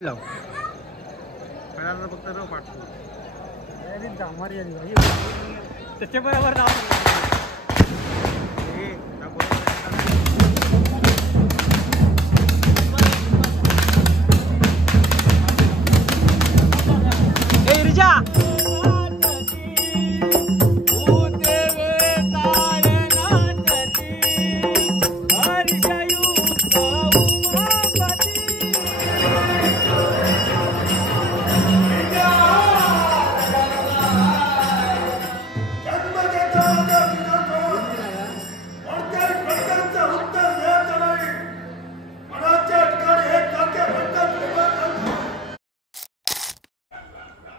लाव पहिल्यांदा फक्त रफ पाठतो त्याच्या बरोबर नाव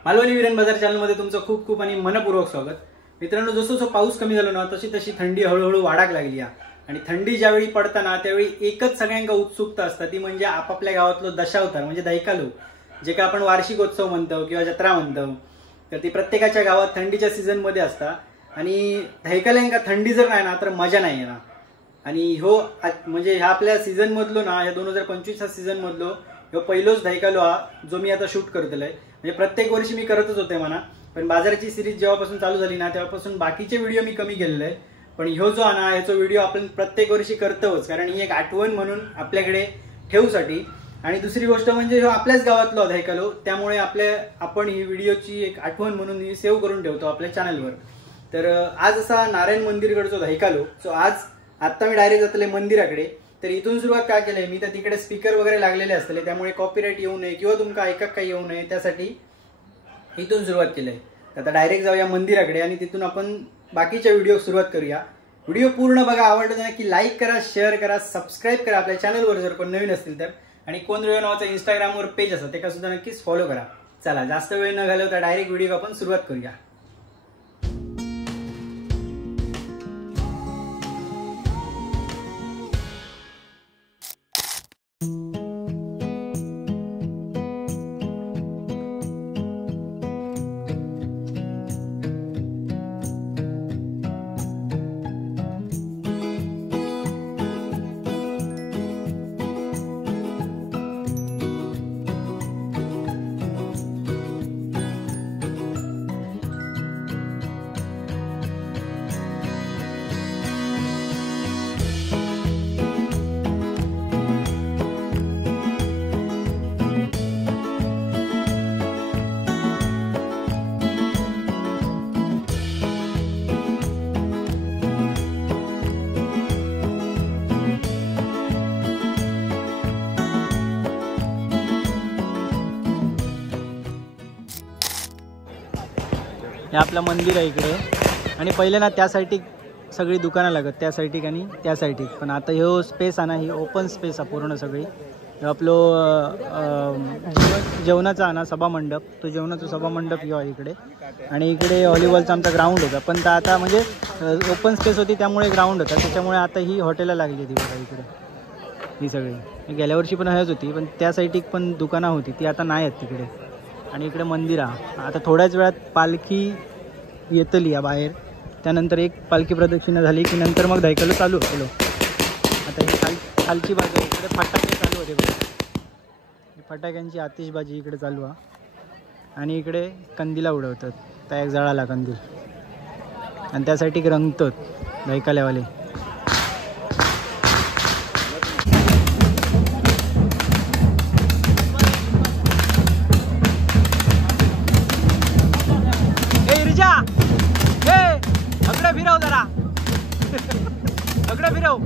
मालवणी वीरेन बाजार चॅनलमध्ये तुमचं खूप खूप आणि मनपूर्वक स्वागत. मित्रांनो, जसं जसं पाऊस कमी झाला ना तशी तशी थंडी हळूहळू वाढाक लागली आहे. आणि थंडी ज्यावेळी पडताना त्यावेळी एकच सगळ्यांका उत्सुकता असता, ती म्हणजे आपापल्या गावातलो दशावतार म्हणजे दैकालो, जे का आपण वार्षिकोत्सव म्हणतो किंवा जत्रा म्हणतो. तर ती प्रत्येकाच्या गावात थंडीच्या सीझन मध्ये असता. आणि दैकाल्यांका थंडी जर नाही ना तर मजा नाही येणार. आणि हो म्हणजे ह्या आपल्या सीझन मधलो ना, या 2025 सीझन मधलो ह्यो पहिलोच दैकालो हा जो मी आता शूट करतोय. म्हणजे प्रत्येक वर्षी मी करतच होते म्हणा, पण बाजाराची सिरीज जेव्हापासून चालू झाली ना तेव्हापासून बाकीचे व्हिडिओ मी कमी केलेले आहे. पण ह्यो जो ना ह्याचा व्हिडिओ आपण प्रत्येक वर्षी करतोच, कारण ही एक आठवण म्हणून आपल्याकडे ठेवूसाठी. आणि दुसरी गोष्ट म्हणजे ह्यो आपल्याच गावातलो दैकालो, त्यामुळे आपण ही व्हिडिओची एक आठवण म्हणून ही सेव्ह करून ठेवतो आपल्या चॅनलवर. तर आज असा नारायण मंदिरकडचा दैकालो. सो आता मी डायरेक्ट जातले मंदिराकडे. तर इथून सुरुवात काय केलंय मी, तर तिकडे स्पीकर वगैरे लागलेले असतले, त्यामुळे कॉपीराईट येऊ नये किंवा तुमका ऐकाक काही येऊ नये त्यासाठी इथून सुरुवात केलंय. आता डायरेक्ट जाऊया मंदिराकडे आणि तिथून आपण बाकीच्या व्हिडिओ सुरुवात करूया. व्हिडिओ पूर्ण बघा, आवडलं तर नक्की लाईक करा, शेअर करा, सबस्क्राईब करा आपल्या चॅनलवर जर कोण नवीन असतील तर. आणि कोण रेडिओ नावाचा इंस्टाग्रामवर पेज असतं ते सुद्धा नक्कीच फॉलो करा. चला जास्त वेळ न घालवता डायरेक्ट व्हिडिओ आपण सुरुवात करूया. हे आपलं मंदिर आहे इकडे. आणि पहिले ना त्या साईडची सगळी दुकानं लागत, त्या साईडची आणि त्या साईडची. पण आता ह्यो स्पेस आहे ना, ही ओपन स्पेस आहे पूर्ण सगळी. आपलं जेवणाचा आहे ना सभामंडप, तो जेवणाचा सभामंडप ह्यो आहे इकडे. आणि इकडे व्हॉलीबॉलचा आमचा ग्राउंड होता, पण आता म्हणजे ओपन स्पेस होती त्यामुळे ग्राउंड होता, त्याच्यामुळे आता ही हॉटेलला लागली होती बघा इकडे. ही सगळी गेल्या वर्षी पण हयच होती, पण त्या साईडची पण दुकानं होती ती आता नाही आहेत तिकडे. आणि इकडे मंदिर आहे. आता थोड्याच वेळात पालखी येतली या बाहेर, त्यानंतर एक पालखी प्रदक्षिणा झाली की नंतर मग दैकालो चालू केलो. आता ही खालची बाजू इकडे फटाके चालू होते बघा, फटाक्यांची आतिषबाजी इकडे चालू आहे. आणि इकडे कंदीला उडवतात, त्या एक जळाला कंदील आणि त्यासाठी रंगतात दैकाल्यावाले. फिरव जरा सगळं फिरव.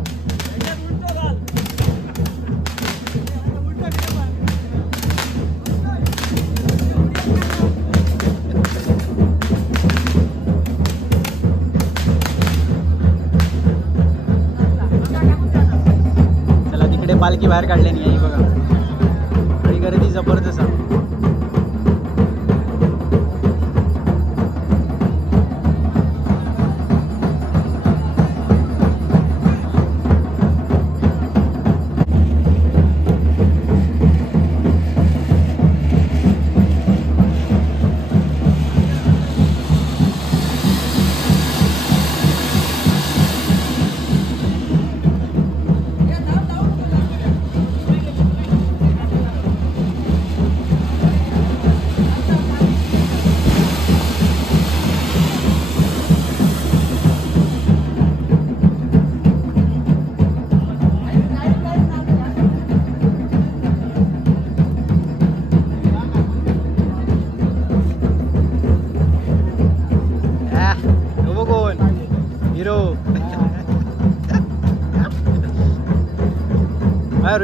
चला तिकडे पालखी बाहेर काढली नाही बघा, आणि गर्दी जबरदस्त आहे.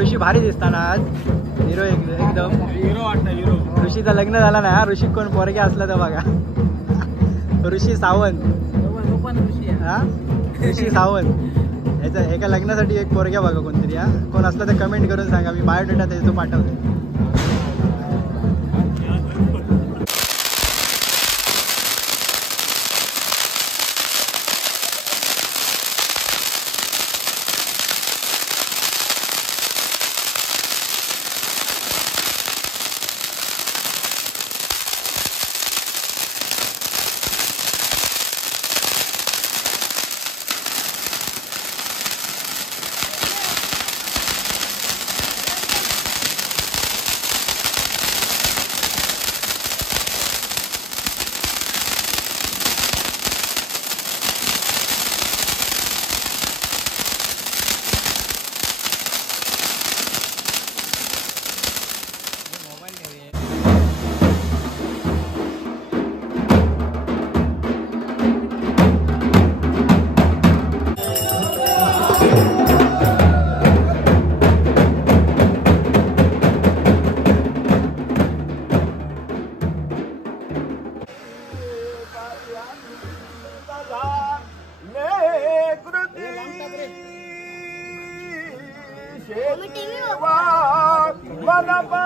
ऋषी भारी दिसताना आज हिरो एकदम हिरो वाटतं हिरो. ऋषीचं लग्न झालं ना ऋषी कोण पोरगे असला तर बघा ऋषी सावंत हा ऋषी सावंत याचा एका लग्नासाठी एक पोरग्या बघा कोणतरी हा कोण असलं तर कमेंट करून सांगा मी बायोडेटा त्याचा पाठवतो.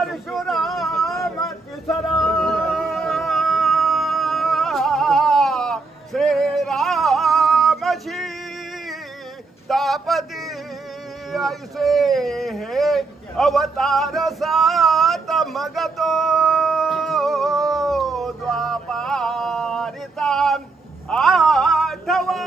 परशुराम तिसरा श्रीराम सीतापती ऐसे हे अवतार सात मगतो द्वापारिता आठवा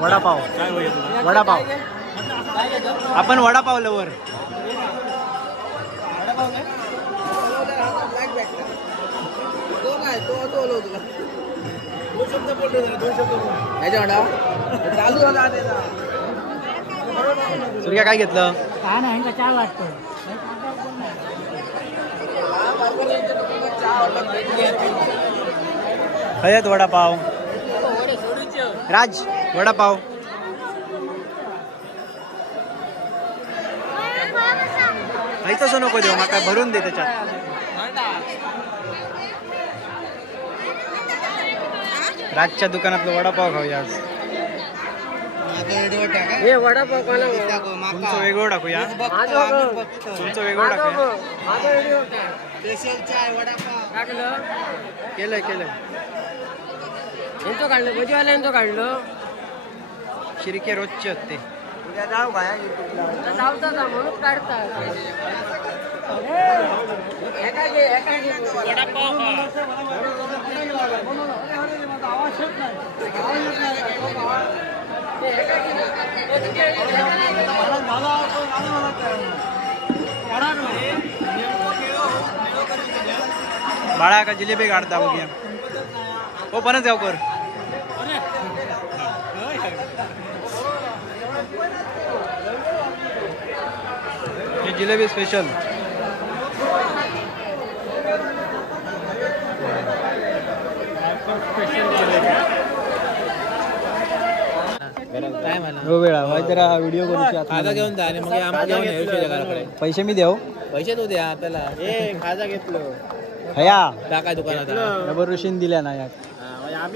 वडापाव वडापाव आपण वडापाव लवर सूर्या काय घेतलं? काय नाही चहा वाटतं. हयात वडापाव राज वडापाव तसं नको देऊ माका भरून दे त्याच्यात. राजच्या दुकानातलं वडापाव खाऊया आज. वडापाव तुमचं वेगळं टाकूया. तुमचं वेगळं टाकूया. केलंय केलंय यांचं काढलं भजीवाल्यांचं काढलं. शिर्के रोजचे होते. धावतात म्हणून काढतात. बाळा का जिलेबी काढता बघूया. हो पण जाऊ कर. हे जिलेबी स्पेशल. हो वेळा जरा व्हिडिओ करूची. खाजा घेऊन जा आणि मग आम्हाला घराकडे. पैसे मी देऊ. पैसे तू द्या आपल्याला. खाजा घेतलो हया टाका दुकानात रबर ऋषीन दिल्या ना यात.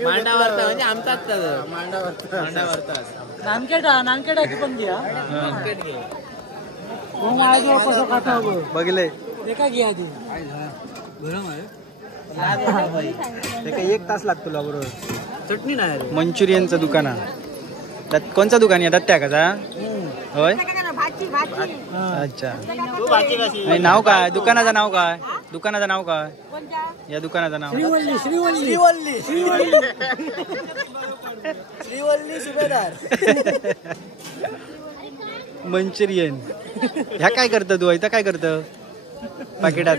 मांडावरता म्हणजे आमचाच मांडावरता नानकेटा पण घ्या. मार्केट घे. बघले एका घ्या आधी. एक तास लागतो तुला बरोबर. चटणी नाही. मंचुरियनचं दुकान आहे. कोणचं दुकान आहे? दत्त्या का होय. अच्छा नाव काय दुकानाचं नाव काय? दुकानाचं नाव काय? या दुकानाचं नाव श्रीवल्ली सुभेदार मंचुरियन. ह्या काय करतं तू? इथं काय करतं? पाकिटात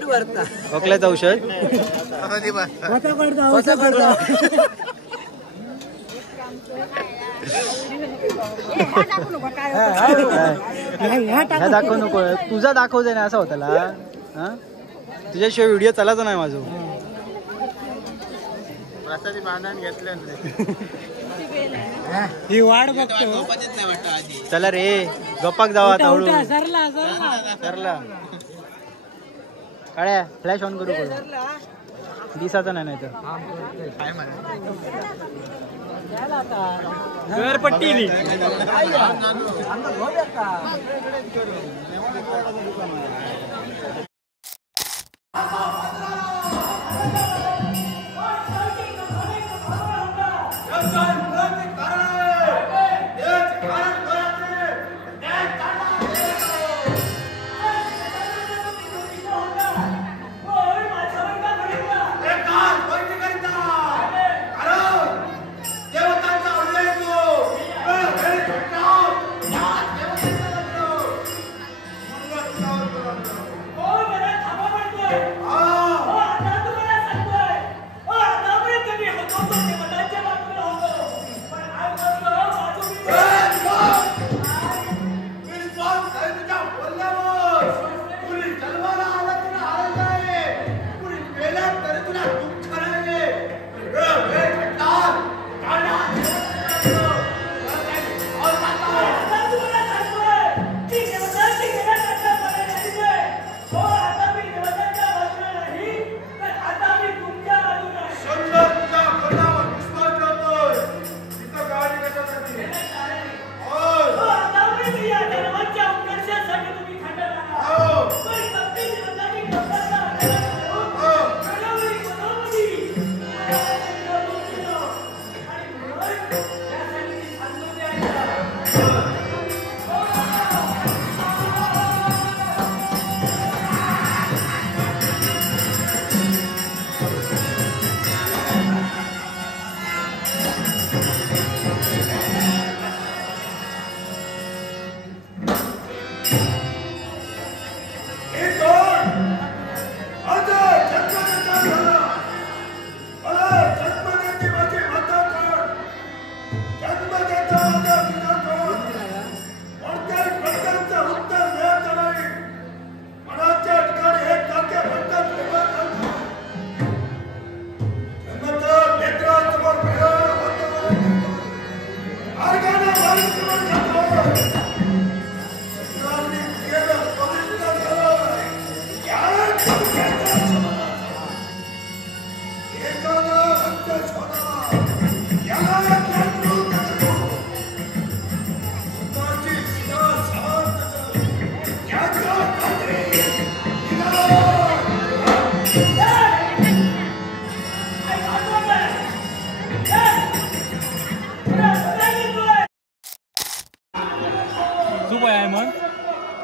खोकल्याचं औषध. ह्या दाखवू नको, तुझा दाखवते ना असा होता हा. तुझ्याशिवाय व्हिडिओ चालायचा नाही माझं. ही वाट बघतो. चला रे गप्पाक जावा आता हळू. सरला काळ्या फ्लॅश ऑन करू दिसाचा नाही तर घरपट्टी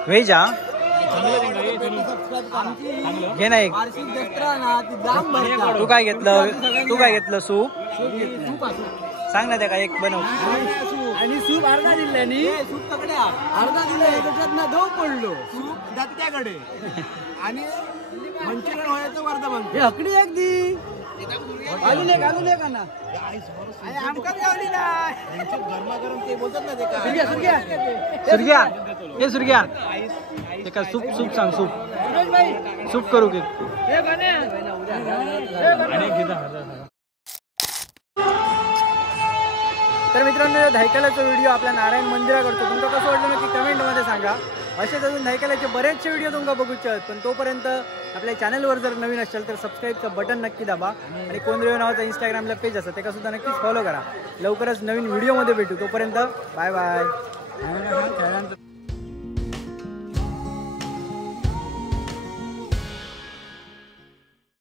व्हेज हा घे ना एक. तू काय घेतलं सूप सांग ना त्या काय एक बनव. आणि सूप अर्धा दिल्यानी सूप तकड्या अर्धा दिला त्याच्यात ना दो पडलो सूप दत्त्याकडे आणि मंचुरियन व्हायचं वर्धा म्हणतो हकडी एक दी अजून एक ना आमकाच गावली नाही गरमागरम ते बोलतात ना ते सुरग्या ते का सूप सांग सूप करू की तर मित्रांनो धायकालाचा व्हिडिओ आपल्या नारायण मंदिराकडतो तुमचं कसं वाटलं नक्की कमेंटमध्ये सांगा. असेच अजून धायकालाचे बरेचसे व्हिडिओ तुमका बघूचे आहेत पण तोपर्यंत आपल्या चॅनलवर जर नवीन असाल तर सबस्क्राईबचं बटन नक्की दाबा आणि कोंद्रेव नावाचा इंस्टाग्रामला पेज असतं ते सुद्धा नक्कीच फॉलो करा. लवकरच नवीन व्हिडिओमध्ये भेटू तोपर्यंत बाय बाय.